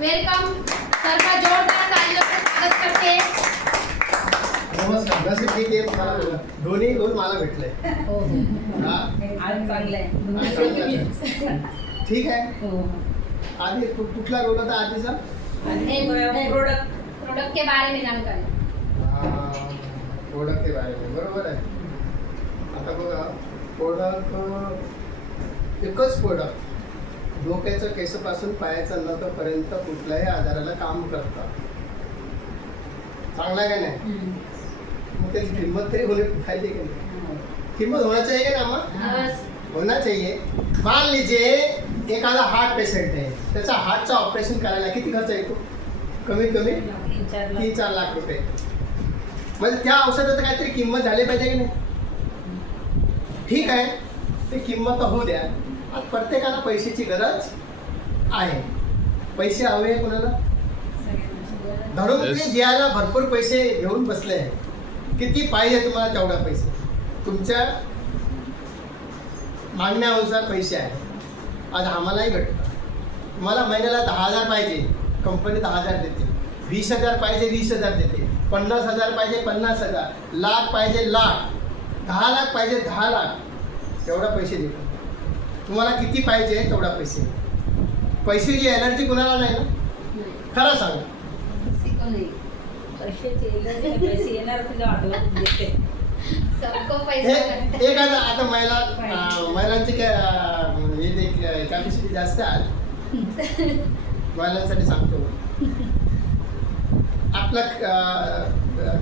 Welcome sir का जोरदार तालियों से स्वागत करते हैं। नमस्कार. नसीब ठीक आहे मला दोन्ही दोन मला भेटले. हो हा आज चांगलं आहे. ठीक आहे. हो आधी कुठला रोल होता आधीचा? प्रोडक्ट के बारे में जानकारी. प्रोडक्ट के बारे में बरोबर आहे. आता बघा प्रोडक्ट एकच प्रोडक्ट डोक्याच्या केसापासून पायाच्या नखापर्यंत कुठल्याही आजाराला काम करतं. चांगला आहे का नाही? मग त्याची किंमत तरी होणे पाहिजे की नाही? किंमत होना चाहिए ना मग होना चाहिए. मान लीजिए एखादा हार्ट पेशंट आहे, त्याचा हार्टचा ऑपरेशन करायला किती खर्च येतो? कमीत कमी 3-4 लाख रुपये. म्हणजे त्या औषधाचं काहीतरी किंमत झाली पाहिजे की नाही? ठीक आहे, ते किंमत होऊ द्या. आज प्रत्येकाला पैशाची गरज आहे. पैसे हवे कोणाला? धरून तुम्ही द्यायला भरपूर पैसे घेऊन बसले आहे. किती पाहिजे तुम्हाला तेवढा पैसे? तुमच्या मागण्यानुसार पैसे आहे. आज आम्हालाही भेटतं. तुम्हाला महिन्याला 10,000 पाहिजे, कंपनी 10,000 देते. 20,000 पाहिजे 20,000 देते. 50,000 पाहिजे 50,000. लाख पाहिजे लाख. 10 लाख पाहिजे 10 लाख. तेवढा पैसे देतो. तुम्हाला किती पाहिजे तेवढा पैसे. पैशाची एनर्जी कुणाला नाही ना? खरं सांगा. सबको पैसा एखादा आता महिलांची कॅपॅसिटी जास्त आहे. महिलांसाठी सांगतो. आपला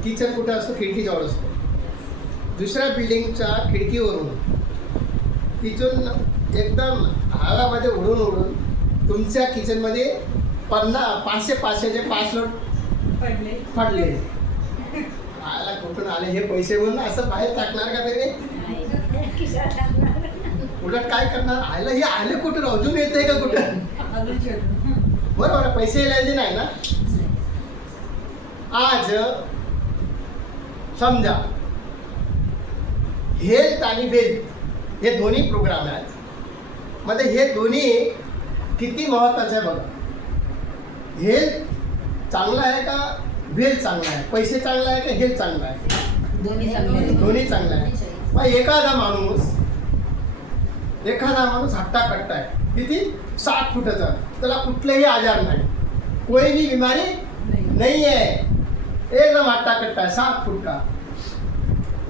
किचन कुठे असतो? खिडकीजवळ असतो. दुसऱ्या बिल्डिंगच्या खिडकीवरून तिथून एकदम हवामध्ये उडून तुमच्या किचनमध्ये 500चे 5 लोट पडले. आला कुठून आले हे पैसे म्हणून असं बाहेर टाकणार का तरी? उलट काय करणार? आयला हे आले कुठून? अजून येते का कुठं? बरोबर, पैसे यायचे नाही ना. आज समजा हेल्थ आणि वेल्थ हे दोन्ही प्रोग्राम आहेत. मध्ये हे दोन्ही किती महत्त्वाचे आहे बघा. हेल्थ चांगला आहे का वेल्थ चांगला आहे? पैसे चांगला आहे का हेल्थ चांगला आहे? दोन्ही चांगला आहे. मग एखादा माणूस हट्टा कट्टा आहे. किती? 60 फुटाचा. त्याला कुठलेही आजार नाही, कोई भी बीमारी नहीं है, एकदम हट्टा कट्टा है, 60 फुट का.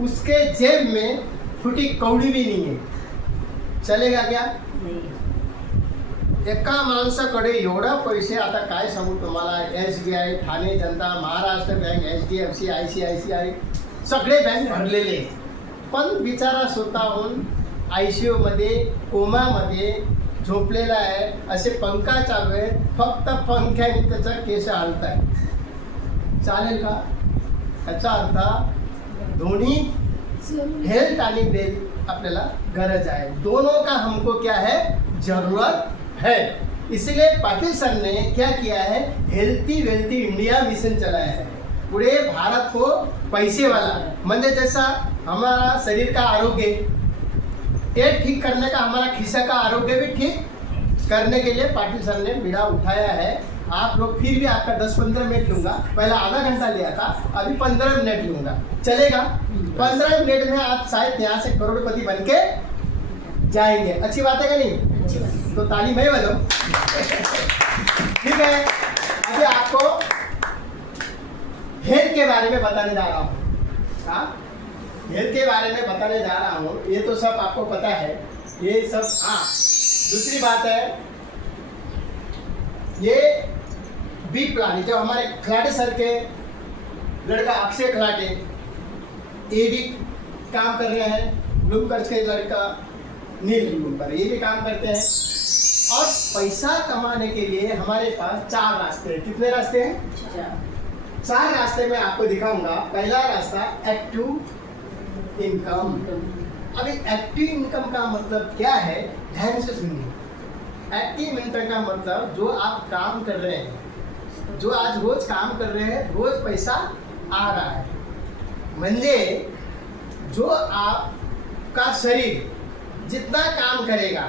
उसके जेब में फुटी कौड़ी भी नहीं है. चलेगा क्या? एका माणसाकडे एवढा पैसे, आता काय सांगू तुम्हाला. SBI, ठाणे जनता, महाराष्ट्र बँक, HDFC, ICICI सगळे बँक भरलेले. पण बिचारा स्वतःहून ICU मध्ये कोमामध्ये झोपलेला आहे. असे पंखा चालू आहे, फक्त पंख्याने त्याचा केस हलत आहे. चालेल का? याचा अर्थ दोन्ही हेल्थ आणि वेल्थ आपल्याला गरज आहे. दोनों का हमको क्या है? जरूरत है. इसलिए पाटिल सर ने क्या किया है? हेल्थी वेल्थी इंडिया मिशन चलाया है. पूरे भारत को पैसे वाला, म्हणजे जैसा हमारा शरीर का आरोग्य ये ठीक करने का, हमारा खिसा का आरोग्य भी ठीक करने के लिए पाटिल सर ने बीड़ा उठाया है. आप लोग फिर भी आपका 10-15 मिनट लूंगा. पहला आधा घंटा लिया था, अभी 15 मिनट लूंगा. चलेगा? 15 मिनट में आप शायद यहाँ से करोड़पति बन के जाएंगे. अच्छी बात है क्या नहीं? तो ताली मैं बजाओ. ठीक है. अभी आपको हेल्थ के बारे में बताने जा रहा हूँ. हाँ, हेल्थ के बारे में बताने जा रहा हूँ. ये तो सब आपको पता है. ये सब. हाँ, दूसरी बात है, ये बी प्लान जो हमारे खिलाड़ी सर के लड़का अक्षय खिलाड़ी ये भी काम कर रहे हैं. ब्लूमकर के लड़का नील ब्लूमकर ये भी काम करते हैं. और पैसा कमाने के लिए हमारे पास 4 रास्ते हैं. कितने रास्ते हैं? 4 रास्ते मैं आपको दिखाऊंगा. पहला रास्ता एक्टिव इनकम. अभी एक्टिव इनकम का मतलब क्या है? ध्यान से सुनिए. एक्टिव इनकम का मतलब जो आप काम कर रहे हैं, जो आज रोज काम कर रहे हैं, रोज पैसा आ रहा है. म्हणजे जो आपका शरीर जितना काम करेगा,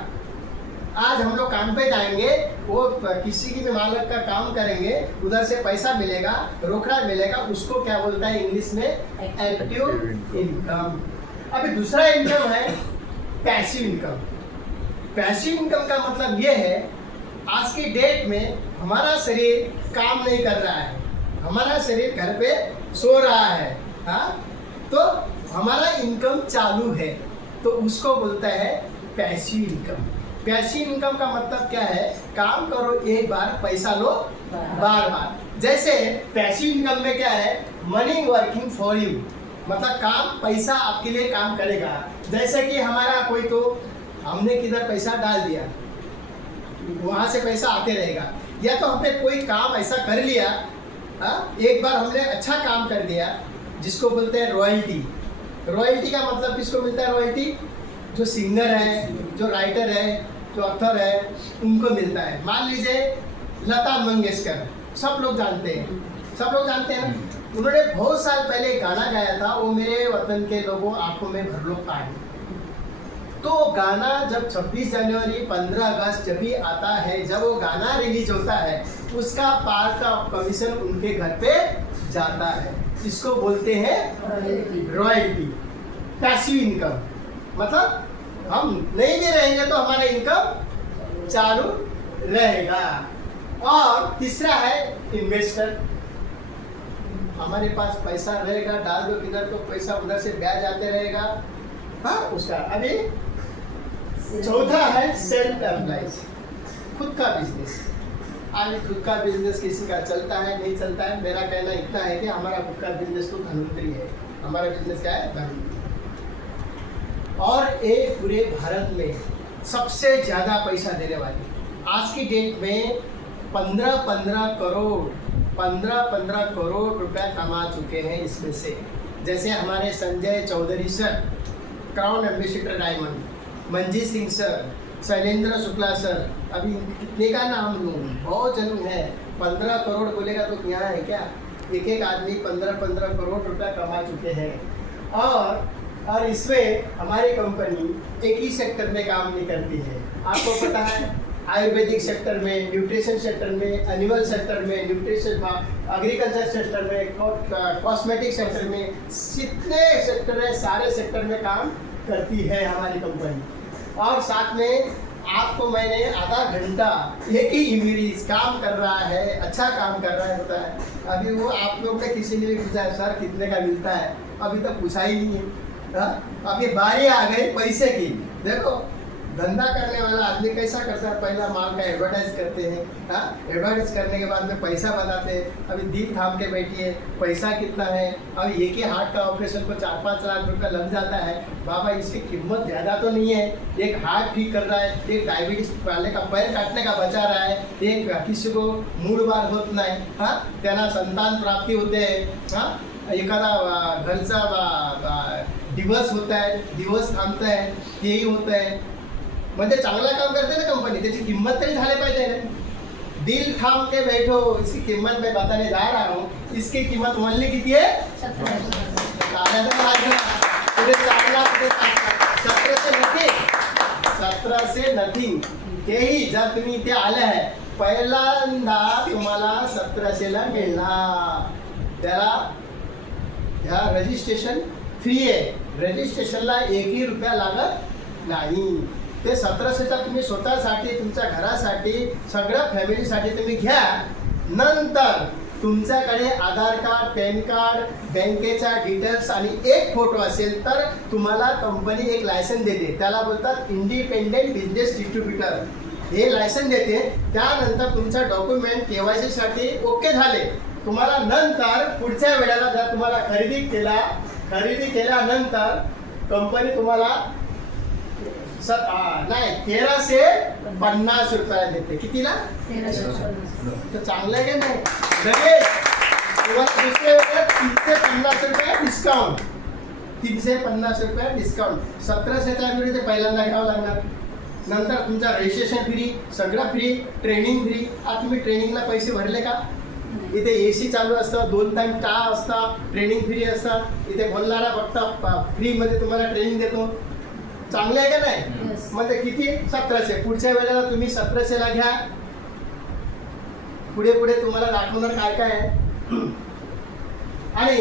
आज हम लोग काम पे जाएंगे, वो किसी की भी मालिक का काम करेंगे, उधर से पैसा मिलेगा, रोकड़ा मिलेगा, उसको क्या बोलता है इंग्लिश में? Active income. अभी दूसरा इनकम है पैसिव इनकम। पैसिव इनकम का मतलब ये है, आज की डेट में हमारा शरीर काम नहीं कर रहा है, हमारा शरीर घर पे सो रहा है, हाँ, तो हमारा इनकम चालू है, तो उसको बोलता है पैसिव इनकम। पैसिव इनकम का मतलब क्या है? काम करो एक बार, पैसा लो बार बार। जैसे पैसिव इनकम में क्या है? मनी वर्किंग फॉर यू, मतलब काम, पैसा आपके लिए काम करेगा। जैसे कि हमारा कोई, तो हमने किधर पैसा डाल दिया, वहां से पैसा आते रहेगा, या तो हमने कोई काम ऐसा कर लिया, एक बार हमने अच्छा काम कर दिया, जिसको बोलते हैं रॉयल्टी। रॉयल्टी का मतलब किसको मिलता है? रॉयल्टी जो सिंगर है, जो राइटर है, जो ऑथर है, उनको मिलता है। मान लीजिए लता मंगेशकर, सब लोग जानते हैं, सब लोग जानते हैं ना, उन्होंने बहुत साल पहले एक गाना गाया था, वो मेरे वतन के लोगों आंखों में भर लो पानी। तो गाना जब 26 जनवरी 15 अगस्त जब भी आता है, जब वो गाना रिलीज होता है, उसका पार्ट का कमीशन उनके घर पे जाता है। इसको बोलते हैं रॉयल्टी, पैसिव इनकम। मतलब हम नहीं भी रहेंगे तो हमारा इनकम चालू रहेगा। और तीसरा है इन्वेस्टर। हमारे पास पैसा रहेगा, डाल दो किधर तो पैसा उधर से ब्याज आते रहेगा, हाँ, उसका। अभी चौथा है सेल्फ एम्प्लॉयज, खुद का बिजनेस। आज खुद का बिजनेस किसी का चलता है नहीं चलता है, मेरा कहना इतना है कि हमारा खुद का बिजनेस तो धन्वंतरी है। हमारा बिजनेस क्या है? धन्वंतरी। और ये पूरे भारत में सबसे ज़्यादा पैसा देने वाली, आज की डेट में 15 करोड़ रुपया कमा चुके हैं इसमें से। जैसे हमारे Sanjay Chaudhary sir, crown ambassador diamond, Manjeet Singh sir, Shailendra Shukla sir, अभी कितने का नाम लूँ, बहुत जन है। 15 करोड़ बोलेगा तो यहाँ है क्या? एक एक आदमी 15 करोड़ रुपया कमा चुके हैं। और इसमें हमारी कंपनी एक ही सेक्टर में काम नहीं करती है। आपको पता है, आयुर्वेदिक सेक्टर में, न्यूट्रिशन सेक्टर में, एनिमल सेक्टर में, न्यूट्रिशन, एग्रीकल्चर सेक्टर में, कॉस्मेटिक सेक्टर में, जितने सेक्टर है सारे सेक्टर में काम करती है हमारी कंपनी। और साथ में आपको मैंने आधा घंटा एक ही इमेज काम कर रहा है, अच्छा काम कर रहा है होता है। अभी वो आप लोग ने किसी ने भी पूछा है सर कितने का मिलता है, अभी तक पूछा ही नहीं है। अभी बारी आ गई पैसे की। देखो धंधा करने वाला आदमी कैसा करता है, पहला माल का एडवर्टाइज करते हैं, एडवर्टाइज करने के बाद में पैसा बताते हैं। अभी दिल थाम के बैठिए, पैसा कितना है? अभी एक ही हार्ट का ऑपरेशन को 4-5 लाख रुपया लग जाता है। बाबा इसकी कीमत ज़्यादा तो नहीं है। एक हार्ट ठीक कर रहा है, एक डायबिटीज वाले का पैर काटने का बचा रहा है, एक किसी को मूड बार होत नाही, त्यांना संतान प्राप्ति होते हैं, एखादा घरचा दिवस होता है, दिवस थांबता है, तेही होत आहे। म्हणजे चांगला काम करते ना कंपनी, त्याची किंमत तरी झाली पाहिजे ना। दिल थाम के बैठो, इसकी कीमत मैं बताने जा रहा हूँ। इसकी कीमत ओनली किती है? 17 से नथिंग। तेही जर तुम्ही इथे आले आहे, पहिल्यांदा तुम्हाला 1700ला मिळणार। त्याला ह्या रजिस्ट्रेशन फ्री आहे, रजिस्ट्रेशनला एकही रुपया लागत नाही। ते 1700चा तुम्ही स्वतःसाठी, तुमच्या घरासाठी, सगळ्या फॅमिलीसाठी तुम्ही घ्या। नंतर तुमच्याकडे आधार कार्ड, पॅन कार्ड, बँकेचा डिटेल्स आणि एक फोटो असेल तर तुम्हाला कंपनी एक लायसन देते, त्याला बोलतात इंडिपेंडेंट बिझनेस डिस्ट्रीब्युटर। हे लायसन देते। त्यानंतर तुमचा डॉक्युमेंट KYC साठी ओके झाले, तुम्हाला नंतर पुढच्या वेळेला जर तुम्हाला खरेदी केल्यानंतर कंपनी तुम्हाला 1350 रुपयाला देते। कितीला? 1350। चांगलं आहे का नाही? लगेच तुम्हाला दुसऱ्या वेळेला 350 रुपये डिस्काउंट, 350 रुपये डिस्काउंट। 1700च्या विरुद्ध पहिल्यांदा घ्यावं लागणार। नंतर तुमचा रजिस्ट्रेशन फ्री, सगळं फ्री, ट्रेनिंग फ्री। आज तुम्ही ट्रेनिंगला पैसे भरले का? इथे AC चालू असतं, 2 टाइम चहा असतं, ट्रेनिंग फ्री असतं। इथे बोलणारा फक्त फ्रीमध्ये तुम्हाला ट्रेनिंग देतो। चांगलं आहे का नाही? म्हणजे किती 1700. पुढच्या वेळेला तुम्ही 1700ला घ्या. पुढे पुढे तुम्हाला दाखवणार काय काय आहे. आणि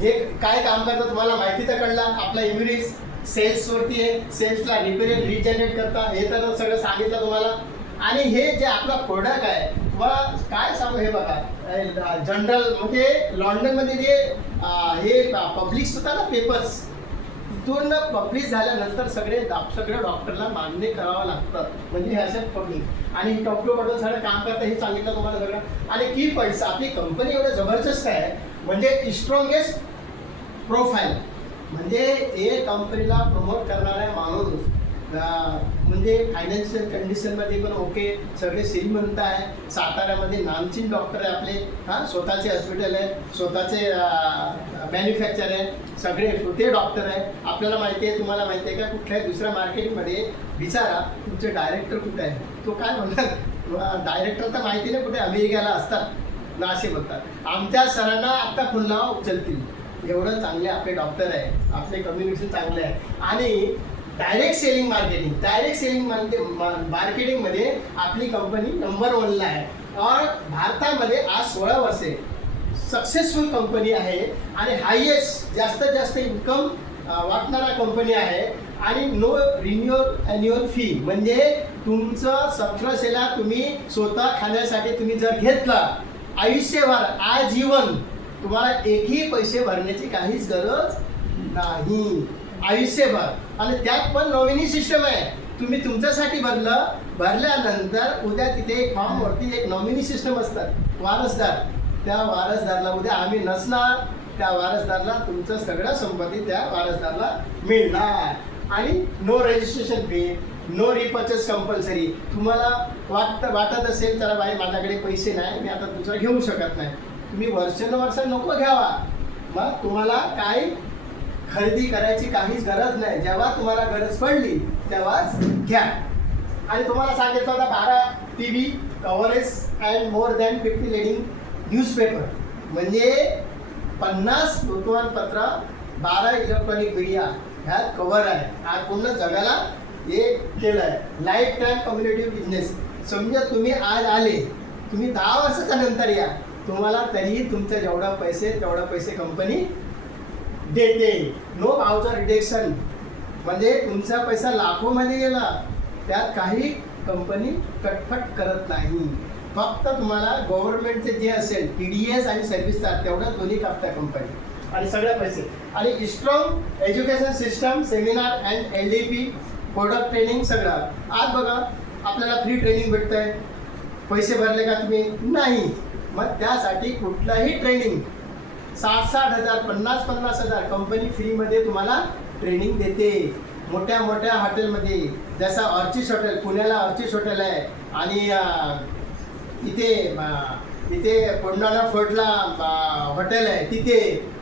हे काय काम करतं तुम्हाला माहिती तर कळला. आपला इम्युनिस सेल्सवरती आहे, सेल्सला रिपेअर रिजनरेट करता, हे तर सगळं सांगितलं तुम्हाला. आणि हे जे आपला प्रोडक्ट आहे तुम्हाला काय सांगू, हे बघा जनरल म्हणजे लंडनमध्ये जे हे पब्लिश होता ना पेपर्स, तिथून पब्लिश झाल्यानंतर सगळ्या डॉक्टरला मान्य करावं लागतं. म्हणजे हे असं पब्लिक आणि टॉपकडून सगळं काम करतं हे सांगितलं तुम्हाला सगळं. आणि की पैसा आपली कंपनी एवढं जबरदस्त आहे, म्हणजे स्ट्रॉंगेस्ट प्रोफाईल, म्हणजे हे कंपनीला प्रमोट करणारा माणूस, म्हणजे फायनान्शियल कंडिशनमध्ये पण ओके, सगळे श्रीमंत आहे. साताऱ्यामध्ये नामचीन डॉक्टर आहे आपले, स्वतःचे हॉस्पिटल आहे, स्वतःचे मॅन्युफॅक्चर आहे, सगळे ते डॉक्टर आहे. आपल्याला माहिती आहे, तुम्हाला माहिती आहे का, कुठल्याही दुसऱ्या मार्केटमध्ये विचारा तुमचे डायरेक्टर कुठे आहे, तो काय म्हणतात, डायरेक्टर तर माहिती नाही कुठे, अमेरिकेला असतात ना असे बोलतात. आमच्या सरांना आत्ता फुल नाव उचलतील, एवढं चांगले आपले डॉक्टर आहे, आपले कम्युनिकेशन चांगले आहे. आणि डायरेक्ट सेलिंग मार्केटिंगमध्ये आपली कंपनी नंबर 1ला आहे. और भारतामध्ये आज 16 वर्षे सक्सेसफुल कंपनी आहे आणि हायेस्ट जास्तीत जास्त इन्कम वाटणारा कंपनी आहे. आणि नो रिन्युअल ॲन्युअल फी, म्हणजे तुमचं 1700ला तुम्ही स्वतः खाण्यासाठी तुम्ही जर घेतला, आयुष्यभर आजीवन तुम्हाला एकही पैसे भरण्याची काहीच गरज नाही, आयुष्यभर. आणि त्यात पण नॉमिनी सिस्टम आहे. तुम्ही तुमच्यासाठी भरल्यानंतर उद्या तिथे फॉर्मवरती एक नॉमिनी सिस्टम असतात, वारसदार. त्या वारसदारला उद्या आम्ही नसणार, त्या वारसदारला तुमचं सगळं संपत्ती त्या वारसदारला मिळणार. आणि no registration fee, no repurchase compulsory. तुम्हाला वाटत असेल चला बाई माझ्याकडे पैसे नाही, मी आता दुसरा घेऊ शकत नाही, तुम्ही वर्षानुवर्ष नको घ्यावा. मग तुम्हाला काय खरेदी करायची काहीच गरज नाही, जेव्हा तुम्हाला गरज पडली तेव्हाच घ्या. आणि तुम्हाला सांगितलं होतं 12 TV coverage and more than 50 leading newspaper, म्हणजे 50 वर्तमानपत्र, 12 इलेक्ट्रॉनिक मीडिया ह्यात कव्हर आहे. आज पूर्ण जगाला हे केलं आहे. Life time community business. समजा तुम्ही आज आले, तुम्ही 10 वर्षाच्या नंतर या, तुम्हाला तरीही तुमचं तेवढा पैसे कंपनी देते. नो वाउचर रिडक्शन, म्हणजे तुमचा पैसा लाखोमध्ये गेला, त्यात काही कंपनी कटफट करत नाही. फक्त तुम्हाला गव्हर्नमेंटचे जे असेल TDS आणि सर्व्हिस चार्ज तेवढं दोन्ही कापता कंपनी आणि सगळे पैसे. आणि strong education system, seminar and LDP, product training सगळं. आज बघा आपल्याला फ्री ट्रेनिंग भेटतं आहे, पैसे भरले का तुम्ही नाही. मग त्यासाठी कुठलाही ट्रेनिंग 60,000 50,000 कंपनी फ्रीमध्ये तुम्हाला ट्रेनिंग देते. मोठ्या मोठ्या हॉटेलमध्ये, जसा ऑर्चिड हॉटेल, पुण्याला ऑर्चिड हॉटेल आहे, आणि इथे कोंडाणा फोर्टला हॉटेल आहे, तिथे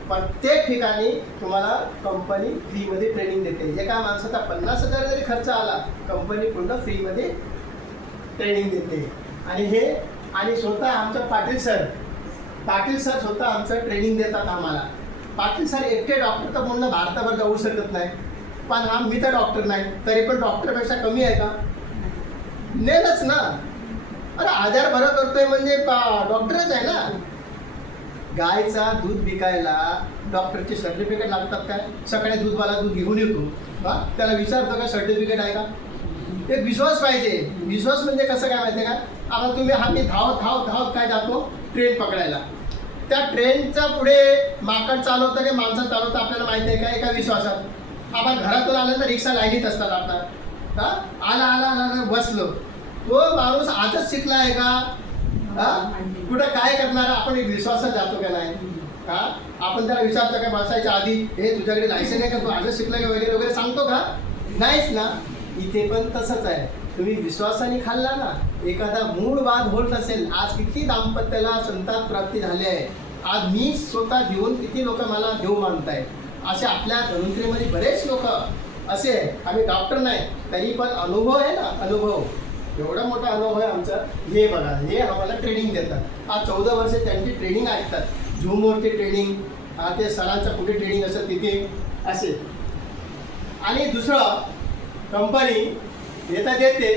प्रत्येक ठिकाणी तुम्हाला कंपनी फ्रीमध्ये ट्रेनिंग देते. एका माणसाचा 50,000 जरी खर्च आला, कंपनी पूर्ण फ्रीमध्ये ट्रेनिंग देते. आणि स्वतः आमचं पाटील सर स्वतः आमचं ट्रेनिंग देतात आम्हाला. पाटील सर एकटे डॉक्टर तर पूर्ण भारताभर जाऊ शकत नाही, पण मी तर डॉक्टर नाही, तरी पण डॉक्टरपेक्षा कमी आहे का? नेलच ना. अरे आजार बरा करतोय म्हणजे डॉक्टरच आहे ना. गायचा दूध विकायला डॉक्टरचे सर्टिफिकेट लागतात काय? सकाळी दूधवाला दूध घेऊन येतो, त्याला विचारतो का सर्टिफिकेट आहे का? एक विश्वास पाहिजे. विश्वास म्हणजे कसं काय माहिती आहे का? आता आम्ही धावत काय जातो ट्रेन पकडायला, त्या ट्रेनच्या पुढे माकड चालवतं की माणसं चालवतं आपल्याला माहिती आहे का? एका विश्वासात. आपण घरातून आलं तर रिक्षा लाईनीत असतात आपला, आला बसलो, तो माणूस आजच शिकला आहे का? कुठं काय करणार? आपण एक विश्वासात जातो का नाही? आपण त्याला विचारतो का बसायच्या आधी, हे तुझ्याकडे लायसन आहे का, तू आजच शिकला का वगैरे सांगतो का? नाहीच ना. इथे पण तसंच आहे. तुम्ही विश्वासाने खाल्ला ना, एखादा मूळ वाद होत असेल. आज किती दाम्पत्याला संताप प्राप्ती झाली आहे. आज मी स्वतः घेऊन किती लोक मला देव मानताय. असे आपल्या धनुत्रीमध्ये बरेच लोक असे आहे. आम्ही डॉक्टर नाही, तरी पण अनुभव आहे ना, अनुभव एवढा मोठा अनुभव आहे आमचा. हे बघा, हे आम्हाला ट्रेनिंग देतात. आज 14 वर्षे त्यांची ट्रेनिंग ऐकतात. झूमवरती ट्रेनिंग, ते सरांच्या कुठे ट्रेनिंग असतं तिथे असे. आणि दुसरं, कंपनी हे तर देते,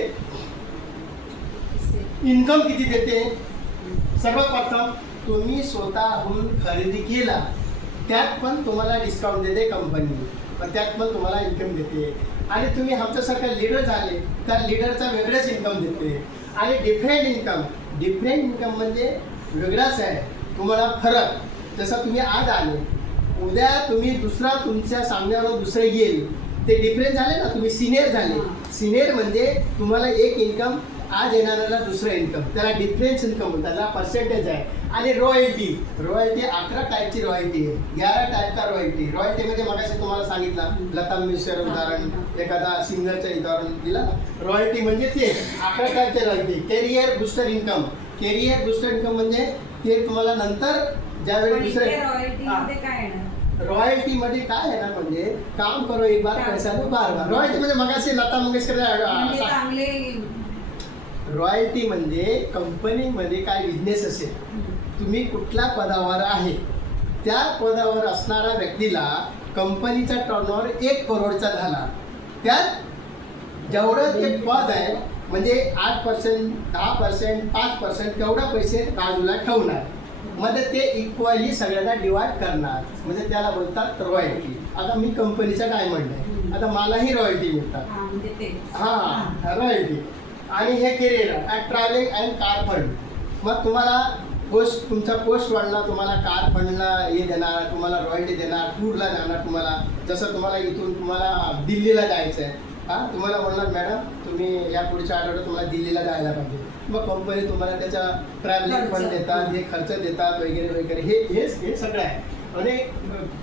इन्कम किती देते? सर्वप्रथम तुम्ही स्वतःहून खरेदी केला त्यात पण तुम्हाला डिस्काउंट देते कंपनी, पण त्यात पण तुम्हाला इन्कम देते. आणि तुम्ही आमच्यासारखा लीडर झाले तर लीडरचा वेगळंच इन्कम देते. आणि डिफरंट इन्कम म्हणजे वेगळाच आहे. तुम्हाला फरक, जसं तुम्ही आज आले, उद्या तुम्ही दुसरा तुमच्या सामन्यावर दुसरं येईल, ते डिफरंट झाले ना, तुम्ही सिनियर झाले. सिनियर म्हणजे तुम्हाला एक इन्कम, आज येणाऱ्याला दुसरं इन्कम, त्याला डिफरन्स इन्कम म्हणतात, त्याला पर्सेंटेज आहे. आणि रॉयल्टी 11 टाईपची रॉयल्टी आहे, 11 टाईप का रॉयल्टी म्हणजे मगाशी तुम्हाला सांगितलं, लता मंगेशकर उदाहरण, एखादा सिंगरचं उदाहरण दिलं ना. रॉयल्टी म्हणजे ते 11 टाईपचे रॉयल्टी. कॅरियर बुस्टर इन्कम म्हणजे ते तुम्हाला नंतर ज्यावेळी रॉयल्टी मध्ये काय आहे ना, म्हणजे काम करो एक बार पैसा दो बार बार. रॉयल्टी म्हणजे मगाशी लता मंगेशकर, रॉयल्टी म्हणजे कंपनीमध्ये काय बिझनेस असेल, तुम्ही कुठल्या पदावर आहे, त्या पदावर असणाऱ्या व्यक्तीला कंपनीचा टर्नओव्हर 1 करोडचा झाला, त्यात जेवढं ते पद आहे म्हणजे 8%, 10%, 5% तेवढा पैसे बाजूला ठेवणार, मध्ये ते इक्वली सगळ्यांना डिवाइड करणार, म्हणजे त्याला बोलतात रॉयल्टी. आता मी कंपनीचा डायमंड आहे, आता मलाही रॉयल्टी मिळतात. हां, रॉयल्टी. आणि हे career travelling and car fund, मग तुम्हाला तुमचा पोस्ट वाढला, तुम्हाला कार फंडला हे देणार, तुम्हाला रॉयल्टी देणार, टूरला जाणार. तुम्हाला जसं तुम्हाला इथून तुम्हाला दिल्लीला जायचं आहे, हां, तुम्हाला बोलणार मॅडम तुम्ही या पुढच्या आठवड्यात तुम्हाला दिल्लीला जायला पाहिजे, मग कंपनी तुम्हाला त्याचा ट्रॅव्हलिंग फंड देतात, हे खर्च देतात वगैरे वगैरे. हे सगळं आहे. आणि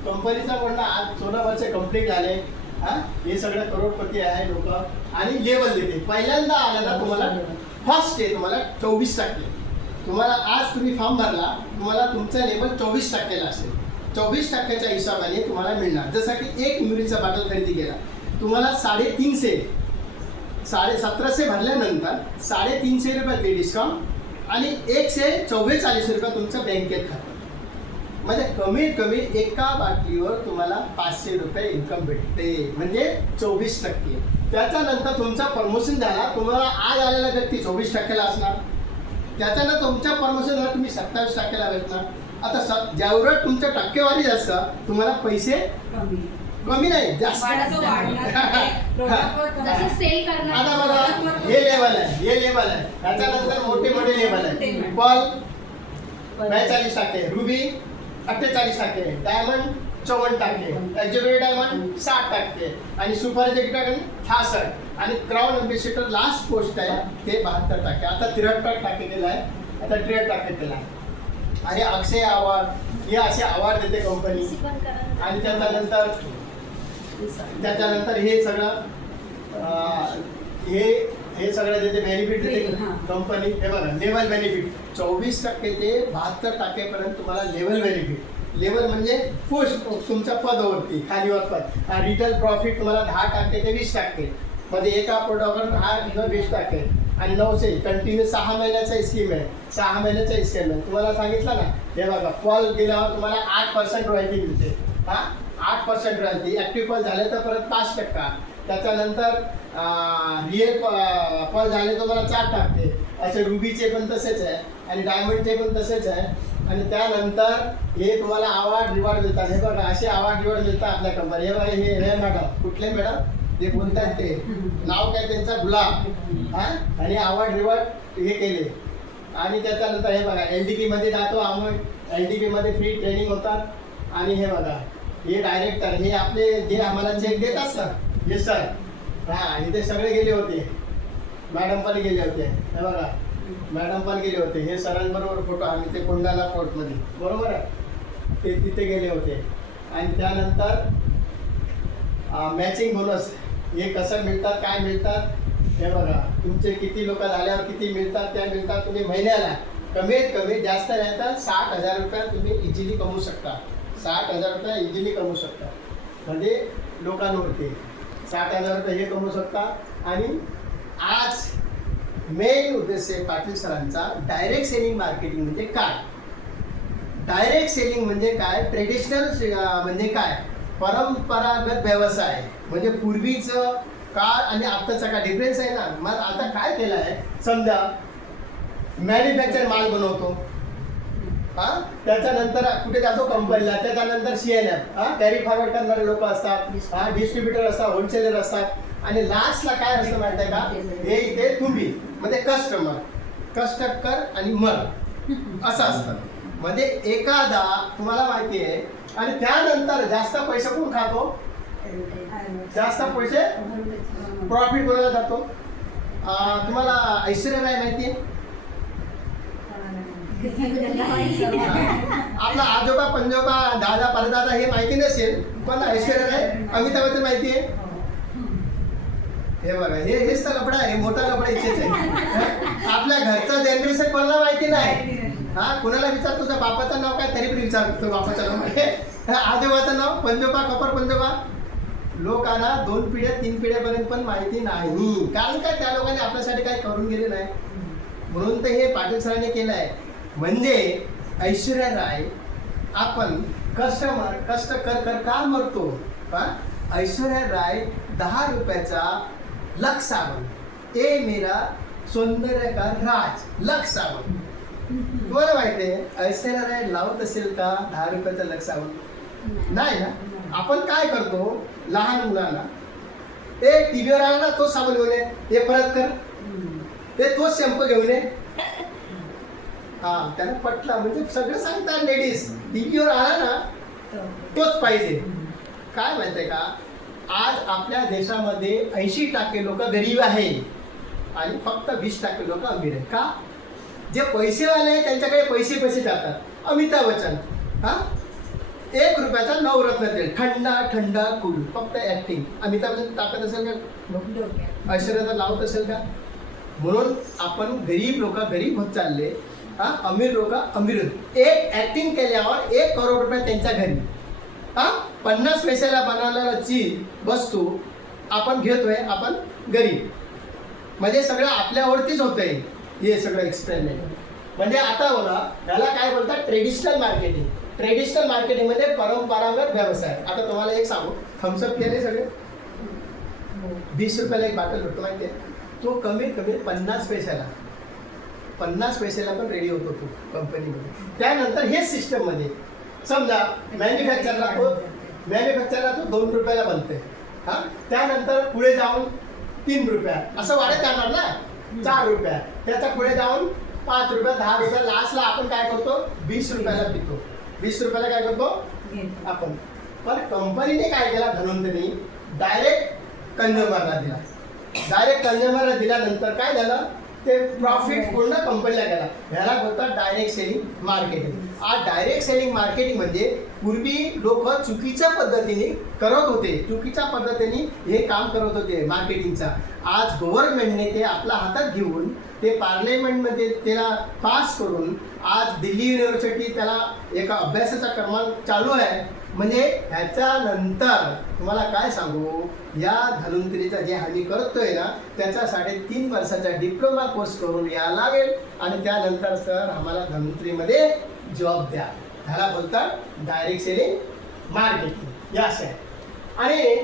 कंपनीचा म्हणणं आज 16 वर्ष कंप्लीट झाले, हां, हे सगळं करोडपती आहे लोक. आणि लेवल देते, पहिल्यांदा आल्याला तुम्हाला फर्स्ट आहे तुम्हाला 24%. तुम्हाला आज तुम्ही फॉर्म भरला, तुम्हाला तुमचा लेवल 24%ला असेल, 24%च्या हिशोबाने तुम्हाला मिळणार. जसं की एक मिरीचा बाटल खरेदी केला, तुम्हाला 350, 1700 भरल्यानंतर 350 रुपये ते डिस्काउंट आणि 144 रुपये तुमचं बँकेत खातं. म्हणजे कमीत कमी एका बाटलीवर तुम्हाला 500 रुपये इन्कम भेटते, म्हणजे 24%. त्याच्यानंतर तुमचा प्रमोशन झाला, तुम्हाला आज आलेला व्यक्ती 24%ला असणार, त्याच्यानंतर तुमच्या प्रमोशन झाला तुम्ही 27%ला भेटणार. आता जेवढं तुमच्या टक्केवारी जास्त, तुम्हाला पैसे कमी नाही जास्त. आता बघा, हे लेवल आहे, त्याच्यानंतर मोठे लेवल आहे. Pearl 42%, ruby 48%, diamond 54%, executive diamond 60% आणि सुपर एक्झिक्युटिव्ह 66%. आणि क्राऊन अम्बेसिडर लास्ट पोस्ट आहे ते 72%. आता 73% केलं आहे, आता 63% केलं आहे. आणि अक्षय अवॉर्ड, हे असे अवॉर्ड देते कंपनी. आणि त्याच्यानंतर हे सगळं हे सगळं देते, बेनिफिट देते कंपनी. हे बघा, लेवल बेनिफिट 24% ते 72% तुम्हाला लेवल बेनिफिट. लेवल म्हणजे पोस्ट, तुमच्या पदावरती खालीवर पद. रिटेल प्रॉफिट तुम्हाला 10% ते 20%, मध्ये एका प्रोडक्टवर 10 किंवा 20%. आणि 900 कंटिन्यू 6 महिन्याचा स्कीम आहे, 6 महिन्याचा स्कीम आहे. तुम्हाला सांगितलं ना, हे बघा, कॉल केल्यावर तुम्हाला 8% रॉयल्टी मिळते. हां, 8% रॉयल्टी. ॲक्टिव्ह कॉल झाले तर परत 5%. त्याच्यानंतर रिअल कॉल झाले तर तुम्हाला 4%. असे रुबीचे पण तसेच आहे आणि डायमंडचे पण तसेच आहे. आणि त्यानंतर हे तुम्हाला अवॉर्ड रिवॉर्ड देतात. हे बघा, असे अवॉर्ड रिवॉर्ड देतात आपल्या कंपनी. हे बघा, हे मॅडम, कुठले मॅडम ते बोलतात, ते नाव काय त्यांचा, गुलाब. हां, आणि अवॉर्ड रिवॉर्ड हे केले. आणि त्याच्यानंतर हे बघा, LDP मध्ये जातो आम्ही, LDP मध्ये फ्री ट्रेनिंग होतात. आणि हे बघा, हे डायरेक्टर, हे आपले जे आम्हाला चेक देतात सर, हे सर. हां, आणि ते सगळे गेले होते, मॅडम पण गेले होते. हे बघा, मॅडम पण गेले होते. हे सरांबरोबर फोटो आम्ही ते कोंडाला फोर्टमध्ये, बरोबर आहे, ते तिथे गेले होते. आणि त्यानंतर मॅचिंग बोनस, हे कसं मिळतात, काय मिळतात, हे बघा, तुमचे किती लोक झाल्यावर किती मिळतात, त्या मिळतात. तुम्ही महिन्याला कमीत कमी, जास्त नाही तर 60,000 रुपये तुम्ही इझिली कमवू शकता. 60,000 रुपये इझिली कमवू शकता, म्हणजे लोकांवरती 60,000 रुपये हे कमवू शकता. आणि आज मेन उद्देश आहे पाटील सरांचा, डायरेक्ट सेलिंग मार्केटिंग म्हणजे काय. डायरेक्ट सेलिंग म्हणजे काय, ट्रेडिशनल म्हणजे काय, परंपरागत व्यवसाय म्हणजे पूर्वीचं काळ आणि आत्ताचा काय डिफरन्स आहे ना. मग आता काय केलं आहे, समजा मॅन्युफॅक्चर माल बनवतो, हा त्याच्यानंतर कुठे जातो कंपनीला, त्याच्यानंतर CNF कॅरी फॉरवर्ड करणारे लोक असतात, डिस्ट्रीब्युटर असतात, होलसेलर असतात, आणि लास्टला काय असतं माहिती आहे का, हे इथे तुम्ही म्हणजे कस्टमर आणि मर असं असतं. म्हणजे एखादा तुम्हाला माहिती आहे, आणि त्यानंतर जास्त पैसे कोण खातो, जास्त पैसे प्रॉफिट कोणाला जातो. तुम्हाला ऐश्वर्या राय माहिती आहे, आपला आजोबा पंजोबा दादा परदादा हे माहिती नसेल, पण ऐश्वर्या राय अमिताभ बच्चन माहिती आहे. हे बघा, हेच तर लफडा आहे, मोठा लफडा इथेच आहे. आपल्या घरचं जनरेशन कोणाला माहिती नाही. कुणाला विचार तुझ्या बापाचं नाव काय, तरी पण विचार तुझं बापाचं नाव आहे, आजोबाचं नाव पंजोबा खपर पंजोबा. लोकांना 2 पिढ्या 3 पिढ्यापर्यंत पण माहिती नाही. कारण काय, त्या लोकांनी आपल्यासाठी काय करून गेले नाही. म्हणून तर हे पाटील सरांनी केलं आहे. म्हणजे ऐश्वर्या राय, आपण कष्ट कर का मरतो. ऐश्वर्या राय 10 रुपयाचा लक्स साबण, ए मेरा सौंदर्य का राज लक्स साबण. तुम्हाला माहिती आहे ऐश्वर्या राय लावत असेल का 10 रुपयाचा लक्स साबण? नाही ना. आपण काय करतो, लहान मुलांना ते टीव्हीवर आला ना, तोच साबण घेऊन ये, हे परत कर, ते तोच शॅम्पू घेऊन ये. त्यांना पटला, म्हणजे सगळं सांगतात लेडीज, टीव्हीवर आला ना तोच पाहिजे. काय माहितीये का, आज आपल्या देशामध्ये 80% लोक गरीब आहे आणि फक्त 20% लोक अमीर आहे. का? जे पैसेवाले आहे त्यांच्याकडे पैसे जातात. अमिताभ बच्चन 1 रुपयाचा नवरत्न तेल, थंडा कूल, फक्त ऍक्टिंग. अमिताभ बच्चन टाकत असेल का, ऐश्वर्याला लावत असेल का? म्हणून आपण गरीब लोक गरीब होत चालले, अमीर लोक अमीर होत. एक ऍक्टिंग केल्यावर 1 करोड रुपये त्यांच्या घरी, 50 पैशाला बनवलेला वस्तू आपण घेतोय, आपण गरीब. म्हणजे सगळं आपल्यावरतीच होतंय हे सगळं एक्सपेरिमेंट. म्हणजे आता बघा, याला काय बोलतात, ट्रेडिशनल मार्केटिंग. ट्रेडिशनल मार्केटिंग म्हणजे परंपरागत व्यवसाय. आता तुम्हाला एक सांगू, थम्सअप केले सगळे 20 रुपयाला एक बाटल भेटतो माहिती आहे, तो कमीत कमी 50 पैशाला पण रेडी होतो तो कंपनीमध्ये. त्यानंतर हेच सिस्टममध्ये समजा मॅन्युफॅक्चरला तो 2 रुपयाला बनते, त्यानंतर पुढे जाऊन 3 रुपया असं वाढत जाणार ना, 4 रुपया, त्याच्या पुढे जाऊन 5 रुपया, 10 रुपया, लास्टला आपण काय करतो, 20 रुपयाला पितो. 20 रुपयाला काय करतो आपण. पण कंपनीने काय केला, धन्वंतरी डायरेक्ट कंझ्युमरला दिला. डायरेक्ट कंझ्युमरला दिल्यानंतर काय झालं, ते प्रॉफिट पूर्ण कंपनीला गेला. ह्याला बोलतात डायरेक्ट सेलिंग मार्केटिंग. आज डायरेक्ट सेलिंग मार्केटिंग म्हणजे पूर्वी लोक चुकीच्या पद्धतीने करत होते, चुकीच्या पद्धतीने हे काम करत होते मार्केटिंगचा. आज गव्हर्नमेंटने ते आपल्या हातात घेऊन ते पार्लमेंटमध्ये त्याला पास करून आज दिल्ली युनिव्हर्सिटी त्याला एका अभ्यासाचा क्रमांक चालू आहे. म्हणजे ह्याच्यानंतर तुम्हाला काय सांगू, या धन्वंतरीचा जे आम्ही करतोय ना, त्याचा 3.5 वर्षाचा डिप्लोमा कोर्स करून यायला लागेल, आणि त्यानंतर सर आम्हाला धन्वंतरीमध्ये जॉब द्या. ह्याला बोलतात डायरेक्ट सेलिंग मार्केटिंग. यास आहे. आणि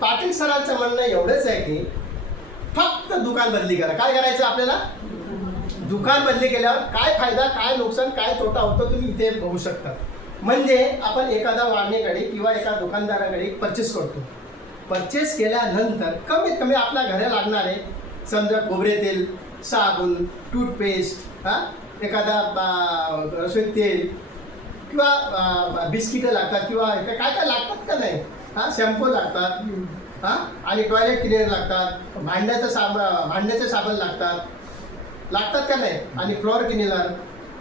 पाटील सरांचं म्हणणं एवढंच आहे की फक्त दुकान बदली करा. काय करायचं आपल्याला, दुकान बदली केल्यावर काय फायदा, काय नुकसान, काय तोटा होतो तुम्ही इथे बघू शकता. म्हणजे आपण एखादा वाणीकडे किंवा एका दुकानदाराकडे परचेस करतो. परचेस केल्यानंतर कमीत कमी आपल्या घरी लागणारे समजा खोबरे तेल, साबण, टूथपेस्ट, एखादा रसोई तेल किंवा बिस्किटं लागतात किंवा काय काय लागतात का नाही, शॅम्पू लागतात, आणि टॉयलेट क्लिनर लागतात, भांड्याचं साबण लागतात का नाही, आणि फ्लोअर क्लिनर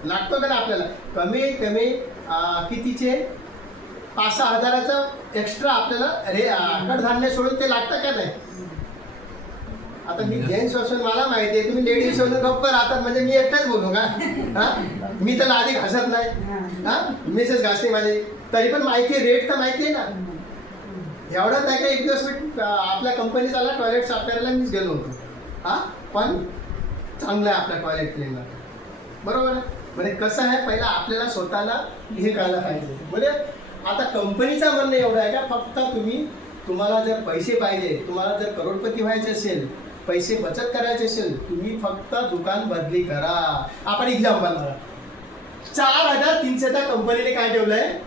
लागतो का नाही आपल्याला. कमीत कमी कितीचे 5-6 हजाराचं एक्स्ट्रा आपल्याला कडधान्य सोडून ते लागतं का नाही. आता मी जेंट्स असून मला माहिती आहे, तुम्ही लेडीज असून गप्प राहतात, म्हणजे मी एकटाच बोलू का. मी त्याला आधी घासत नाही, मिसेस घासते माझी, तरी पण माहिती आहे, रेट तर माहिती आहे ना. एवढंच नाही का, एक दिवस आपल्या कंपनी चालला टॉयलेट साफ करायला मीच गेलो होतो, पण चांगलं आहे आपल्या टॉयलेट क्लीनर, बरोबर आहे. म्हणजे कसं आहे, पहिला आपल्याला स्वतःला हे करायला पाहिजे. म्हणजे आता कंपनीचं म्हणणं एवढं आहे का, फक्त तुम्ही तुम्हाला जर पैसे पाहिजे, तुम्हाला जर करोडपती व्हायचे असेल, पैसे बचत करायचे असेल, तुम्ही फक्त दुकान बदली करा. आपण एक्झाम्पल बघा, 4,300च्या कंपनीने काय ठेवलंय,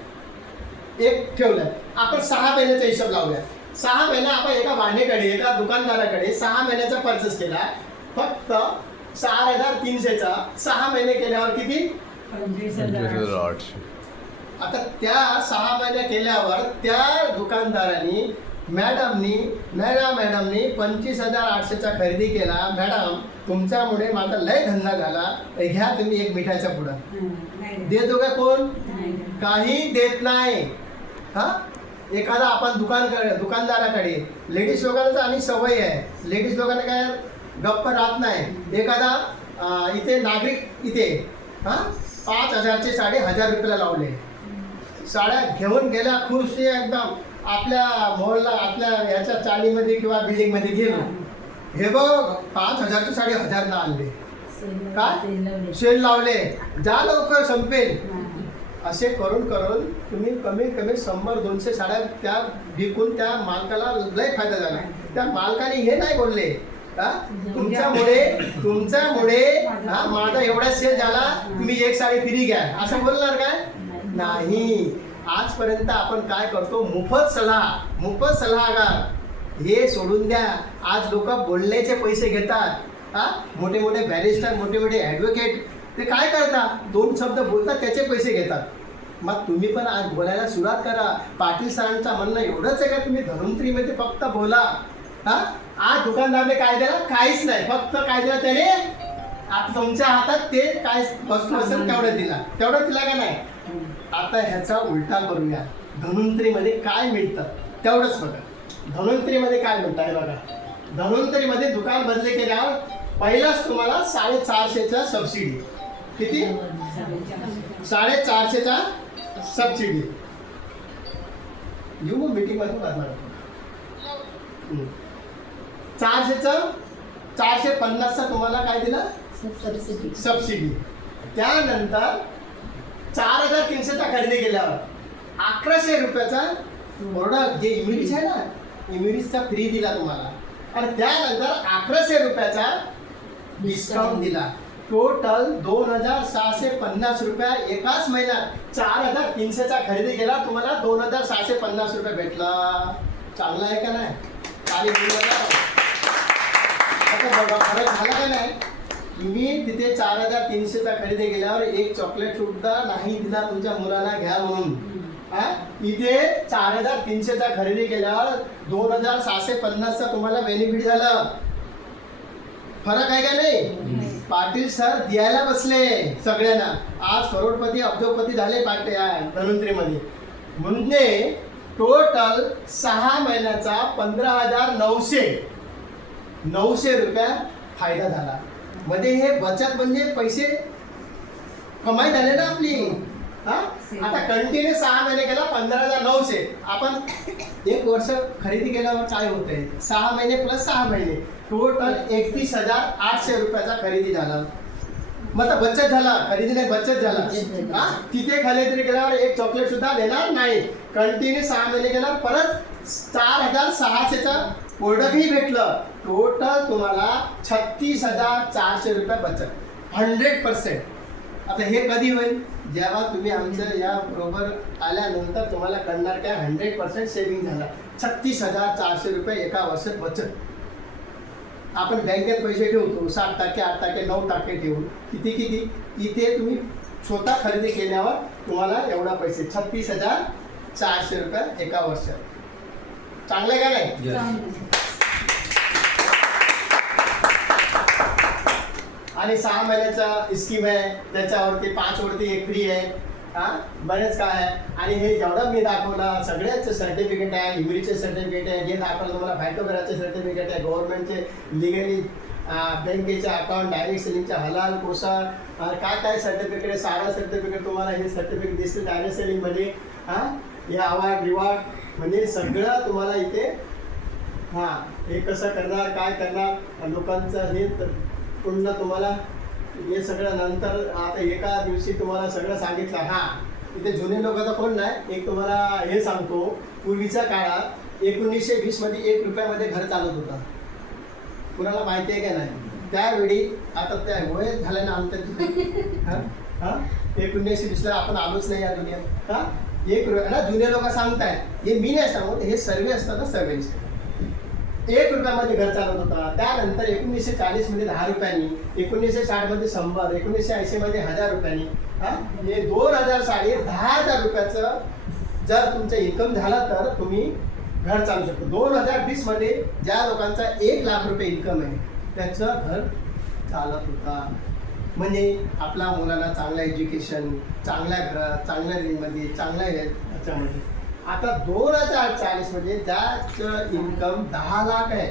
एक ठेवलंय. आपण 6 महिन्याचा हिशोब लावूया. 6 महिना आपण एका वाणीकडे, एका दुकानदाराकडे 6 महिन्याचा परचेस केला. फक्त 4,300चा 6 महिने केल्यावर किती, 25,800. आता त्या 6 महिने केल्यावर त्या दुकानदारांनी मॅडमनी 25,800चा खरेदी केला. मॅडम तुमच्यामुळे माझा लय धंदा झाला, घ्या तुम्ही एक मिठाचा पुडा. देतो का कोण, काही देत नाही. हा, एखादा आपण दुकानदाराकडे, लेडीज लोकांना आणि सवय आहे, लेडीज लोकांना काय गप्प राहत नाही. एखादा इथे नागरिक इथे 5,000ची साडी 1,000 रुपयाला लावले, साड्या घेऊन गेल्या खुश एकदम. आपल्या मोहल्ला, आपल्या ह्याच्या चाळीमध्ये किंवा बिल्डिंगमध्ये गेलो, हे बघ 5,000ची साडी 1,000ला आणले, काय सेल लावले, जा लवकर संपेल. असे करून करून तुम्ही कमीत कमी 100-200 साड्या त्या विकून त्या मालकाला लय फायदा झाला. त्या मालकाने हे नाही बोलले, तुमच्यामुळे माझा एवढा सेल झाला, तुम्ही एक साडी फ्री घ्या, असं बोलणार काय, नाही. आजपर्यंत आपण काय करतो, मुफत सल्लागार हे सोडून द्या. आज लोक बोलण्याचे पैसे घेतात. मोठे मोठे बॅरिस्टर, मोठे मोठे ॲडव्होकेट, ते काय करतात, 2 शब्द बोलतात, त्याचे पैसे घेतात. मग तुम्ही पण आज बोलायला सुरुवात करा. पाटील सरांचं म्हणणं एवढंच आहे का तुम्ही धन्वंतरीमध्ये फक्त बोला. आज दुकानदारने काय दिला, काहीच नाही, फक्त काय दिला त्याने, तुमच्या हातात ते काय वस्तू असेल तेवढं दिला का नाही. आता ह्याचा उलटा करूया, धन्वंतरीमध्ये काय मिळतं तेवढंच बघा. धन्वंतरीमध्ये काय मिळतं आहे बघा. धन्वंतरीमध्ये दुकान बदली केल्यावर पहिलाच तुम्हाला 450चा सबसिडी. किती, 450चा सबसिडी. येऊ मग मीटिंगमध्ये करणार. 450चा तुम्हाला काय दिला, सबसिडी. त्यानंतर 4,300चा खरेदी केल्यावर 1,100 रुपयाचा प्रोडक्ट जे इम्युनिस आहे ना, इम्युनिसचा फ्री दिला तुम्हाला. आणि त्यानंतर 1,100 रुपयाचा डिस्काउंट दिला. टोटल 2,650 रुपया एकाच महिन्यात. 4,300चा खरेदी केला, तुम्हाला 2,650 रुपये भेटला. चांगला आहे का नाही, आता बघा फरक झाला का नाही. तुम्ही तिथे 4,300चा खरेदी केल्यावर एक चॉकलेट सुद्धा नाही दिला तुमच्या मुलांना घ्या म्हणून. इथे 4,300चा खरेदी केल्यावर 2,650चा तुम्हाला बेनिफिट झालं. फरक आहे का नाही. पाटील सर द्यायला बसले सगळ्यांना. आज करोडपती अब्जोपती झाले पाटील धन्वंतरीमध्ये. म्हणजे टोटल 6 महिन्याचा 15,900 रुपया फायदा झाला. मध्ये हे बचत म्हणजे पैसे कमाई झाले ना आपली. आता कंटिन्यू 6 महिने केला 15,900. आपण 1 वर्ष खरेदी केल्यावर काय होतंय, 6 महिने प्लस 6 महिने टोटल 31,800 रुपयाचा खरेदी झाला. मग आता बचत झाला, खरेदी नाही बचत झाला. तिथे खरेदी केल्यावर एक चॉकलेट सुद्धा देणार नाही. कंटिन्यू 6 महिने केल्यावर परत 4,600चा प्रोडक्टही भेटलं. टोटल तुम्हाला 36,400 रुपये बचत, 100%. आता हे कधी होईल, जेव्हा तुम्ही आमच्या या बरोबर आल्यानंतर तुम्हाला कळणार काय 100% सेव्हिंग झाला. 36,400 रुपये एका वर्षात बचत. आपण बँकेत पैसे ठेवतो 7%, 8%, 9% ठेवून किती इथे तुम्ही स्वतः खरेदी केल्यावर तुम्हाला एवढा पैसे 36,400 रुपये एका वर्षात. चांगलं का नाही. आणि 6 महिन्याचा स्कीम आहे, त्याच्यावरती 5 वरती एक फ्री आहे. बरेच काय आहे. आणि हे जेवढं मी दाखवलं सगळ्याच सर्टिफिकेट आहे, इम्युनिचे सर्टिफिकेट आहे, जे दाखवलं तुम्हाला फायटोग्राफचे सर्टिफिकेट आहे, गव्हर्नमेंटचे लिगली, बँकेचे अकाउंट, डायरेक्ट सेलिंगचे हलाल कोसा, काय सर्टिफिकेट आहे, सारा सर्टिफिकेट तुम्हाला हे सर्टिफिकेट दिसते डायरेक्ट सेलिंगमध्ये. हे अवॉर्ड रिवॉर्ड म्हणजे सगळं तुम्हाला इथे. हे कसं करणार, काय करणार, लोकांचं हे पूर्ण तुम्हाला हे सगळं नंतर आता एका दिवशी तुम्हाला सगळं सांगितलं. इथे जुने लोक तर कोण नाही. एक तुम्हाला हे सांगतो, पूर्वीच्या काळात 1920 मध्ये 1 रुपयामध्ये घर चालत होता. कुणाला माहिती आहे का नाही? त्यावेळी आता त्या वय झालं ना आमचं तिथे हा 1920 ला आपण आलोच नाही या दुनियात. हा 1 रुपया ना जुने लोक सांगताय, हे मी नाही सांगत, हे सर्वे असतात ना, सर्वेचे 1 रुपयामध्ये घर चालत होता. त्यानंतर 1940 मध्ये 10 रुपयांनी, 1960 मध्ये 100, 1980 मध्ये 1000 रुपयांनी. हा हे 2000 साली 10,000 रुपयाचं जर तुमचं इन्कम झाला तर तुम्ही घर चालू शकतो. 2020 मध्ये ज्या लोकांचा 1 लाख रुपये इन्कम आहे त्याचं घर चालत होता. म्हणजे आपल्या मुलांना चांगलं एज्युकेशन, चांगल्या घरात, चांगल्या रेंजमध्ये, चांगल्या ह्याच्यामध्ये. आता 2040 मध्ये ज्याचं इन्कम 10 लाख आहे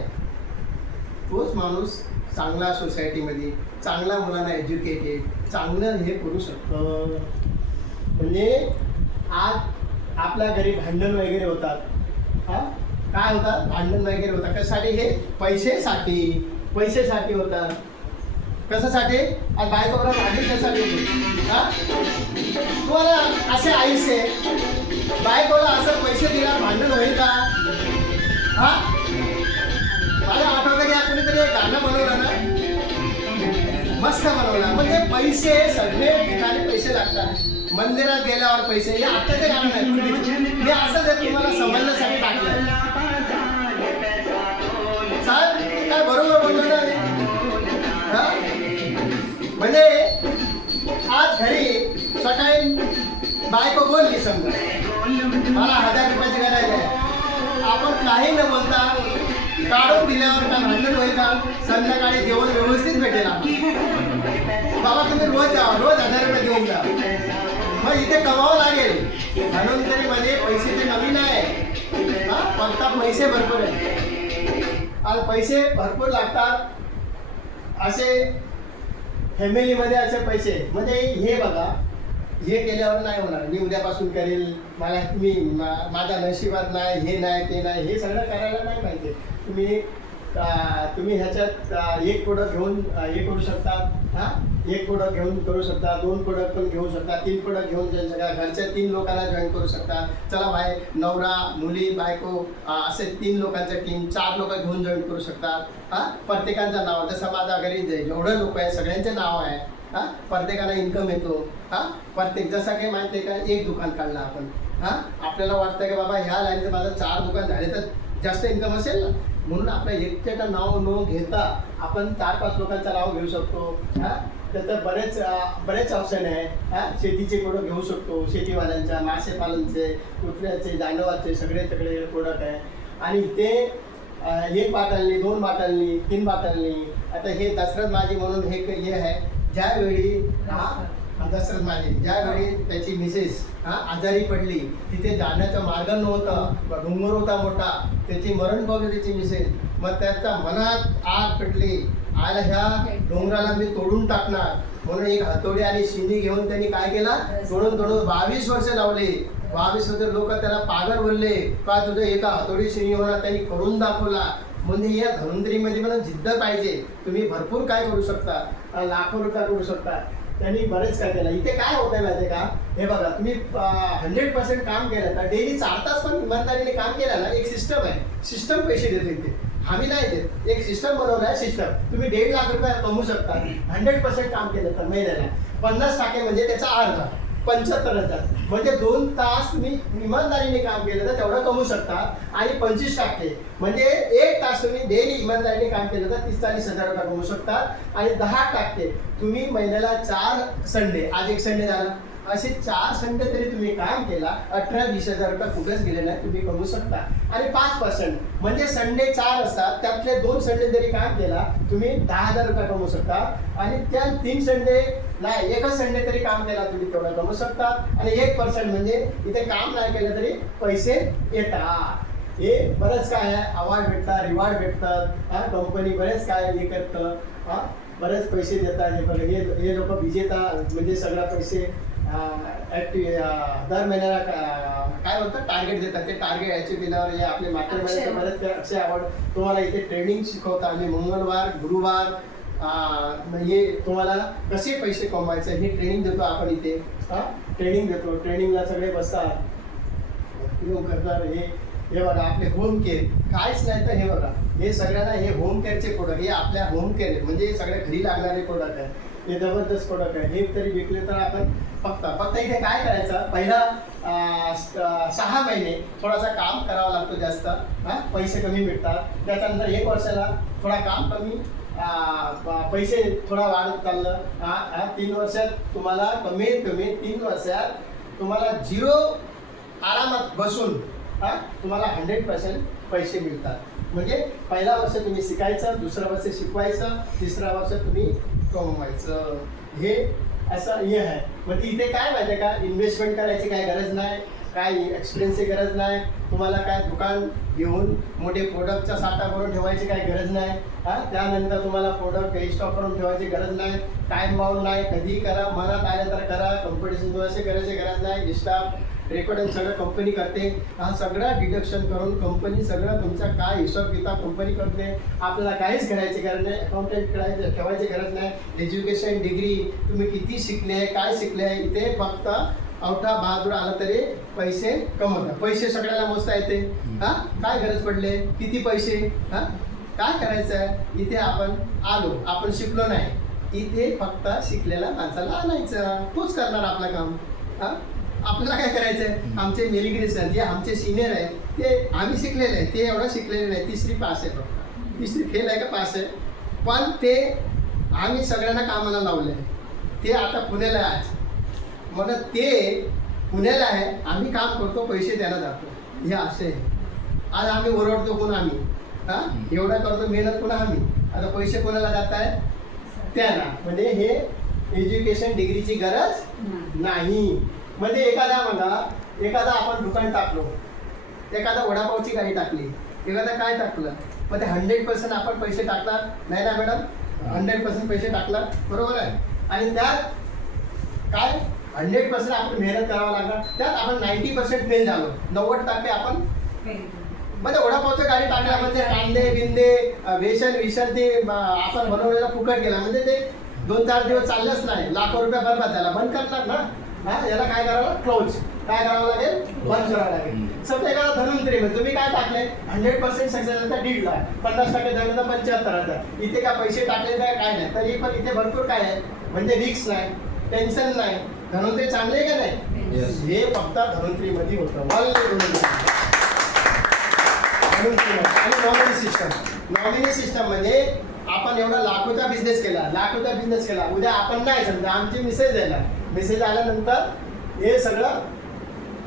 तोच माणूस चांगला सोसायटीमध्ये, चांगल्या मुलांना एज्युकेटेड, चांगलं हे करू शकतो. म्हणजे आज आपल्या घरी भांडण वगैरे होतात. हा काय होतात? भांडण वगैरे होतात. कशासाठी? हे पैसेसाठी होतात. कशासाठी? आज बायकोबरोबर भांडण कशासाठी होते? हा तुम्हाला असे आयुष्य बायकोला असं पैसे दिला भांडण होईल का? हा मला आठवतं की कुणीतरी एक गाणं बनवलं ना, मस्त बनवलं. म्हणजे पैसे सगळे ठिकाणी पैसे लागतात. मंदिरात गेल्यावर पैसे, हे आत्ताचे गाणं नाही, हे असं जर तुम्हाला समजण्यासाठी टाकलं. साहेब काय बरोबर बोललो ना? हा म्हणजे आज घरी सकाळी बायको बोलली, समजा मला 1000 रुपयाची गरज आहे, आपण काही न बोलता काढून दिल्यावर काय भांडण होईल का? संध्याकाळी जेवण व्यवस्थित भेटेल आम्हाला. बाबा तुम्ही रोज जा, रोज 1000 रुपये घेऊन जा. मग इथे कमावं लागेल. धन्वंतरीमध्ये पैसे ते नवीन आहे, हा फक्त पैसे भरपूर आहे. आज पैसे भरपूर लागतात. असे फॅमिलीमध्ये असे पैसे, म्हणजे हे बघा, हे केल्यावर नाही होणार, मी उद्यापासून करेल, मला तुम्ही माझ्या नशिबात नाही, हे नाही ते नाही, हे सगळं करायला नाही पाहिजे. तुम्ही ह्याच्यात 1 प्रोडक्ट घेऊन हे करू शकता. हा 1 प्रोडक्ट घेऊन करू शकता, 2 प्रोडक्ट पण घेऊ शकता, 3 प्रोडक्ट घेऊन जाऊ शकता. घरच्या 3 लोकांना जॉईन करू शकता. चला बाय, नवरा, मुली, बायको असे 3 लोकांचं टीम, 4 लोक घेऊन जॉईन करू शकता. हा प्रत्येकाचं नाव, जसं माझ्या घरी जेवढं लोक आहे सगळ्यांचे नाव आहे. हा प्रत्येकाला इन्कम येतो. हा प्रत्येक जसं काही माहिती आहे का, 1 दुकान काढलं आपण. हा आपल्याला वाटतं की बाबा ह्या लाईनचं माझं 4 दुकान झाले तर जास्त इन्कम असेल ना, म्हणून आपल्या एकट्याचं नाव न घेता आपण 4-5 लोकांचं नाव घेऊ शकतो. हा त्याचं बरेच ऑप्शन आहे. हा शेतीचे प्रोडक्ट घेऊ शकतो, शेतीवाल्यांच्या, मासेपालनचे, कुत्र्याचे, जानवरचे सगळे प्रोडक्ट आहे. आणि ते 1 बाटलनी, 2 बाटलनी, 3 बाटलनी. आता हे दसरथ माझी म्हणून हे आहे. ज्यावेळी दसरथ माझी ज्यावेळी त्याची मिसेस आजारी पडली, तिथे जाण्याचा मार्ग नव्हता, डोंगर होता मोठा, त्याची मरण पावली त्याची मिसेस. मग त्याच्या मनात आग पेटली, आला ह्या डोंगराला मी तोडून टाकणार म्हणून एक हातोडी आणि शिंदी घेऊन त्यांनी काय केला, तोडून 22 वर्ष लावले. 22 वर्ष लोक त्याला पागल बोलले, का तुझं एका हातोडी शिंदी होणार, त्यांनी करून दाखवला. म्हणजे या धन्वंतरीमध्ये मला जिद्द पाहिजे. तुम्ही भरपूर काय करू शकता, लाखो रुपये करू शकता. त्यांनी बरेच काय केलं. इथे काय होतंय माहिती आहे का, हे बघा, तुम्ही 100% काम केलं तर डेली 4 तास पण इमानदारीने काम केलं ना, एक सिस्टम आहे, सिस्टम पैसे देते इथे, आम्ही नाही देत. एक सिस्टम बनवलं आहे, सिस्टम. तुम्ही 1.5 लाख रुपये कमवू शकता 100% काम केलं तर महिन्याला. 50% म्हणजे त्याचा अर्धा 75,000. म्हणजे 2 तास तुम्ही इमानदारीने काम केलं तर तेवढं कमवू शकता. आणि 25% म्हणजे 1 तास तुम्ही डेली इमानदारीने काम केलं तर 30-40 हजार रुपये कमवू शकता. आणि 10% तुम्ही महिन्याला 4 संडे, आज एक संडे झाला, असे 4 संडे तरी तुम्ही काम केला, 18-20 हजार रुपये कुठेच गेले नाही, तुम्ही कमवू शकता. आणि 5% म्हणजे संडे 4 असतात, त्यातले 2 संडे जरी काम केला तुम्ही 10,000 रुपये कमवू शकता. आणि त्या 3 संडे नाही, 1 संडे तरी काम केला तुम्ही तेवढा कमवू शकता. आणि 1% म्हणजे इथे काम नाही केलं तरी पैसे येतात. हे बरंच काय आहे, अवॉर्ड भेटतात, रिवॉर्ड भेटतात. कंपनी बरेच काय हे करतं, बरेच पैसे देतात. हे लोक विजेता म्हणजे सगळं पैसे दर महिन्याला काय होतं टार्गेट देतात. ते टार्गेट अचीव केल्यावर हे आपले मागच्या महिन्याचे बरेच अक्षय अवॉर्ड तुम्हाला इथे ट्रेनिंग शिकवता. आणि मंगळवार, गुरुवार हे तुम्हाला कसे पैसे कमवायचे हे ट्रेनिंग देतो आपण इथे. ट्रेनिंग देतो, ट्रेनिंगला सगळे बसतात, करतात. हे हे बघा आपले होम केअर काहीच नाही तर हे बघा हे सगळ्यांना हे होम केअरचे प्रोडक्ट हे आपल्या होम केअर आहे म्हणजे सगळ्या घरी लागणारे प्रोडक्ट आहे हे जबरदस्त प्रोडक्ट आहे हे तरी विकले तर आपण फक्त इथे काय करायचं पहिला 6 महिने थोडासा काम करावं लागतो जास्त पैसे कमी मिळतात त्याच्यानंतर 1 वर्षाला थोडा काम कमी पैसे थोडा वाढत चाललं 3 वर्षात तुम्हाला कमीत कमी 3 वर्षात तुम्हाला 0 आरामात बसून तुम्हाला 100% पैसे मिळतात म्हणजे पहिला वर्ष तुम्ही शिकायचं दुसरं वर्ष शिकवायचं तिसरा वर्ष तुम्ही कमवायचं हे असं हे आहे म्हणजे इथे काय माहिती आहे का इन्व्हेस्टमेंट करायची काय गरज नाही काय एक्सपिरियन्सची गरज नाही तुम्हाला काय दुकान घेऊन मोठे प्रोडक्टचा साठा करून ठेवायची काय गरज नाही त्यानंतर तुम्हाला प्रोडक्ट स्टॉक करून ठेवायची गरज नाही टाईम बाउंड नाही कधी करा मनात आलं तर करा कॉम्पिटिशन तुम्हाला करायची गरज नाही स्टाफ रेकॉर्डिंग सगळं कंपनी करते हा सगळा डिडक्शन करून कंपनी सगळं तुमचा काय हिशोब किताब कंपनी करते आपल्याला काहीच करायची गरज नाही अकाउंटंट करायची ठेवायची गरज नाही एज्युकेशन डिग्री तुम्ही किती शिकले काय शिकले इथे फक्त अवठा बहादूर आला तरी पैसे कमवतात पैसे सगळ्याला मोजता येते काय गरज पडले किती पैसे काय करायचं आहे इथे आपण आलो आपण शिकलो नाही इथे फक्त शिकलेल्या माणसाला आणायचं तोच करणार आपलं काम आपल्याला काय करायचं आहे आमचे मेलिग्रेशन जे आमचे सिनियर आहे ते आम्ही शिकलेले आहे ते एवढं शिकलेले नाही 3री पास आहे फक्त 3री फेल आहे का पास आहे पण ते आम्ही सगळ्यांना कामाला लावले आहे ते आता पुण्याला आहे आज मग ते पुण्याला आहे आम्ही काम करतो पैसे द्यायला जातो हे असे आहे आज आम्ही ओरडतो कोण आम्ही एवढा करतो मेहनत कोण आम्ही आता पैसे कोणाला जात आहे त्यांना म्हणजे हे एज्युकेशन डिग्रीची गरज नाही म्हणजे एखादा आपण दुकान टाकलो एखादा वडापावची गाडी टाकली एखादा काय टाकलं मग ते 100% आपण पैसे टाकणार नाही ना मॅडम 100% पैसे टाकणार बरोबर आहे आणि त्यात काय 100% आपण मेहनत करावं लागणार त्यात आपण 90% फेल झालो 90% आपण म्हणजे वडापावची गाडी टाकला म्हणजे कांदे बिंदे वेसन ते आपण बनवलेला फुकट गेला म्हणजे ते 2-4 दिवस चाललंच नाही लाखो रुपये बरबाद झाला बंद करतात ना याला काय करावं क्लोज काय करावं लागेल बंद करावं लागेल समजा एखादा धन्वंतरी म्हणजे तुम्ही काय टाकले 100% सक्सेस झालं तर 1.5 लाख 50% झालं तर 75,000 इथे काय पैसे टाकले काय नाही तरी पण इथे भरपूर काय आहे म्हणजे रिस्क नाही टेन्शन नाही धन्वंतरी चांगले का नाही हे फक्त धन्वंतरीमध्ये होतं आणि नॉमिनी सिस्टम मध्ये आपण एवढा लाखोचा बिझनेस केला उद्या आपण नाही समजा आमची मेसेज आल्यानंतर हे सगळं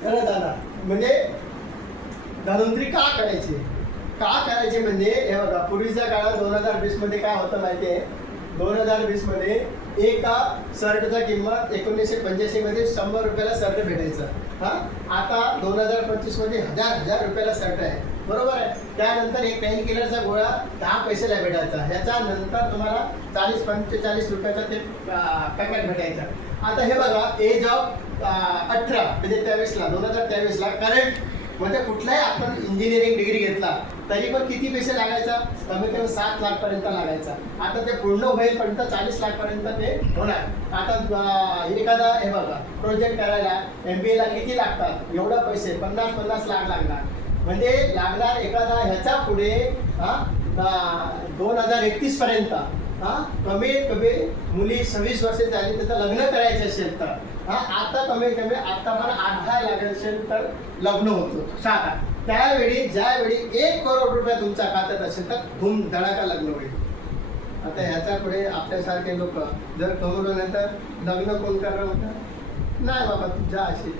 करत आला म्हणजे धन्वंतरी का करायचे म्हणजे हे बघा पूर्वीच्या काळात 2020 मध्ये काय होतं माहिती आहे 2020 मध्ये एका शर्टचा किंमत 1985 मध्ये 100 रुपयाला शर्ट भेटायचं आता 2025 मध्ये 1000 रुपयाला शर्ट आहे बरोबर आहे त्यानंतर एक पेन किलरचा गोळा 10 पैशाला भेटायचा ह्याच्यानंतर तुम्हाला 40-45 रुपयाचा ते पॅकेट भेटायचं आता हे बघा एज ऑफ 18 म्हणजे 2023ला करंट म्हणजे कुठलाही आपण इंजिनिअरिंग डिग्री घेतला तरी पण किती पैसे लागायचा कमीत कमी 7 लाखपर्यंत लागायचा आता ते पूर्ण होईपर्यंत 40 लाखपर्यंत ते होणार आता एखादा हे बघा प्रोजेक्ट करायला MBA ला किती लागतात एवढा पैसे 50 लाख लागणार म्हणजे लागणार एखादा ह्याच्या पुढे 2031 पर्यंत कमीत कमी मुली 26 वर्ष झाली त्याचं लग्न करायचं असेल तर आता कमीत कमी आता पण 8-10 लाख असेल तर लग्न होतो शाळा त्यावेळी ज्यावेळी 1 करोड रुपये तुमच्या खात्यात असेल तर धूम धडाका लग्न होईल आता ह्याच्या पुढे आपल्यासारखे लोक जर कमवलं नाही तर लग्न कोण करणार होतं नाही बाबा तुझ्या अशी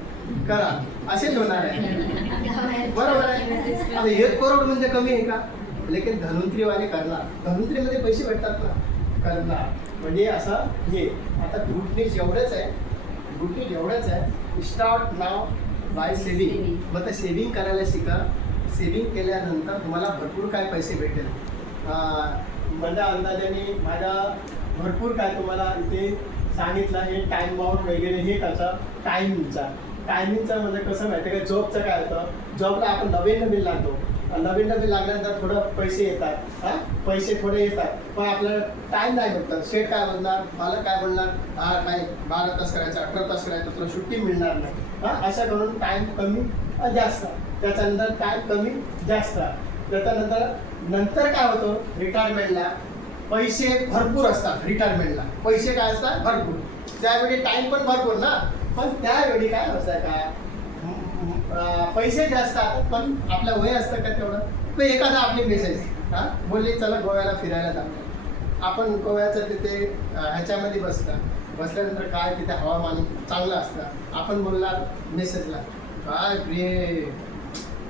करा असेच होणार आहे बरोबर आहे आता 1 करोड म्हणजे कमी आहे का लेकिन धन्वंतरीवाले करणार धन्वंतरीमध्ये पैसे भेटतात ना करणार म्हणजे असं हे आता गुड न्यूज एवढंच आहे स्टार्ट नाव बाय सेव्हिंग मग ते सेव्हिंग करायला शिका सेव्हिंग केल्यानंतर तुम्हाला भरपूर काय पैसे भेटेल माझ्या अंदाजाने माझा भरपूर काय तुम्हाला इथे सांगितलं हे टाईम बाउंड वगैरे हे कसं टायमिंगचा म्हणजे कसं माहिती आहे का जॉबचं काय होतं जॉबला आपण नवीन लागतो नवीन लागल्यानंतर थोडं पैसे येतात, हा पैसे थोडे येतात, पण आपल्याला टाइम नाही भेटत. स्टेट काय म्हणणार, मला काय म्हणणार, हा काय 12 तास करायचं, 18 तास करायचं, तुला सुट्टी मिळणार नाही. हा असं करून टाइम कमी जास्त, त्याच्यानंतर टाइम कमी जास्त, त्याच्यानंतर काय होतं, रिटायरमेंटला पैसे भरपूर असतात. रिटायरमेंटला पैसे काय असतात, भरपूर. त्यावेळी टाइम पण भरपूर ना, पण त्यावेळी काय असतं का, पैसे जास्त असतात पण आपलं वय असतं का तेवढं. तर एखादा आपली मेसेज हा बोलली चला गोव्याला फिरायला जाऊ. आपण गोव्याचं तिथे ह्याच्यामध्ये बसल्यानंतर काय तिथे हवामान चांगलं असतं. आपण बोलणार मेसेजला काय रे,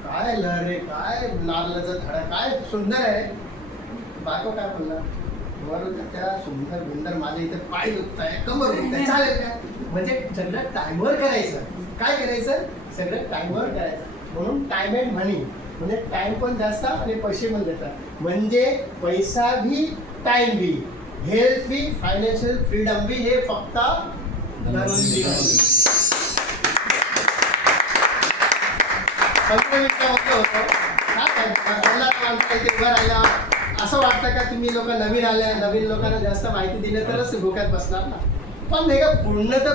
काय लहरे, काय नारळाचं झाड, काय सुंदर आहे. बायको काय बोलणार, बरोबर त्या सुंदर बिंदर माझ्या इथे पाय दुखत आहे, कमर दुखत आहे, चालेल काय. म्हणजे सगळं टाइमवर करायचं. काय करायचं, सगळं टाइमवर करायचं. म्हणून टाइम अँड मनी, म्हणजे टाइम पण जास्त आणि पैसे पण देतात. म्हणजे पैसा भी, टाइम भी, हेल्थ भी, फायनान्शियल फ्रीडम भी, हे फक्त असं वाटतं का तुम्ही लोक नवीन आले, नवीन लोकांना जास्त माहिती दिली तरच डोक्यात बसणार ना. पण नाही का, पूर्ण तर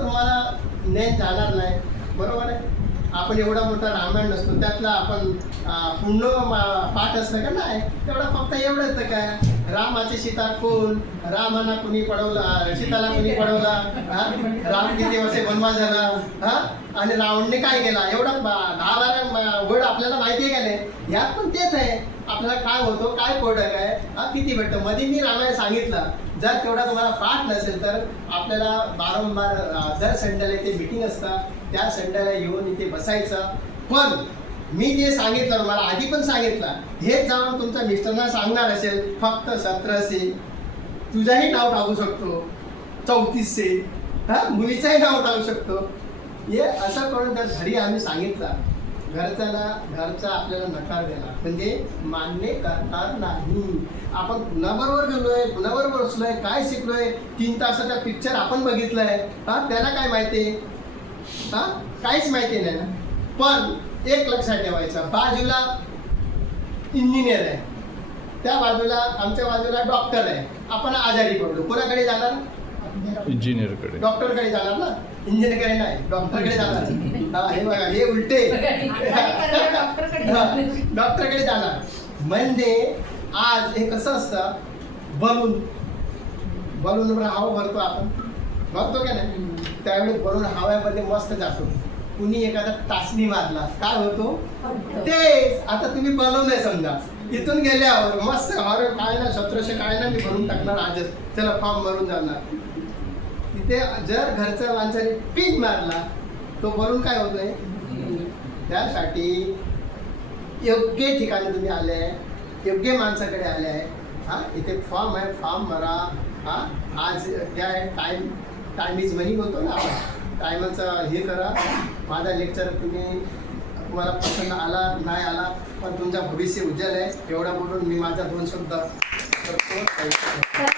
तुम्हाला ज्ञान जाणार नाही, बरोबर आहे. आपण एवढा मोठा रामायण नसतो, त्यातला आपण पूर्ण पाठ असतं का नाही, तेवढा फक्त एवढं येतं काय, रामाची सीता कोण, रामाना कुणी पडवला, सीताला कुणी पडवला, राम किती वर्ष वनवास झाला, हा आणि रावणने काय केला, एवढा 10-12 वर्ड आपल्याला माहिती आहे का नाही. यात पण तेच आहे, आपल्याला काय होतो, काय प्रोडक्ट आहे, हा किती भेटतं. मध्ये मी रामायण सांगितलं. जर तेवढा तुम्हाला पाठ नसेल तर आपल्याला वारंवार दर संडेला इथे मीटिंग असतात, त्या संडेला येऊन इथे बसायचं. पण मी जे सांगितलं, मला आधी पण सांगितलं, हेच जाऊन तुमच्या मिस्टरना सांगणार असेल, फक्त 1700 तुझाही नाव टाकू शकतो, 3400 हा मुलीचाही नाव टाकू शकतो. हे असं करून जर घरी आम्ही सांगितलं, घरचा आपल्याला नकार देणार, म्हणजे मान्य करणार नाही. आपण कुणाबरोबर गेलोय, कुणाबरोबर बसलोय, काय शिकलोय, 3 तासाचा पिक्चर आपण बघितलाय, हा त्याला काय माहिती, हा काहीच माहिती नाही ना. पण एक लक्षात ठेवायचं, बाजूला इंजिनियर आहे, त्या बाजूला आमच्या बाजूला डॉक्टर आहे. आपण आजारी पडलो, कोणाकडे जाणार, इंजिनियरकडे. डॉक्टरकडे जाणार ना, इंजिनियरकडे नाही, डॉक्टरकडे जाणार. हे बघा, हे उलटे डॉक्टरकडे जाणार. म्हणजे आज हे कसं असतं, बलून हवा भरतो, आपण भरतो का नाही, त्यावेळी बलून हव्यामध्ये मस्त जातो. कुणी एखादा टाचणी मारला, काय होतो तेच. आता तुम्ही बलून आहे समजा, इथून गेल्यावर मस्त हवा काय ना 1700 काय ना मी भरून टाकणार आजच, चला फॉर्म भरून जाणार. तिथे जर घरच्या माणसाने पीक मारला, तो बलून काय होतोय. त्यासाठी योग्य ठिकाणी तुम्ही आले आहे, योग्य माणसाकडे आले आहे. हा इथे फॉर्म आहे, फॉर्म भरा. हा आज काय टाइम इज मनी होतो ना, टायमाचं हे करा. माझा लेक्चर तुम्हाला पसंत आला नाही आला, पण तुमचं भविष्य उज्ज्वल आहे. एवढा बोलून मी माझा 2 शब्द करतो.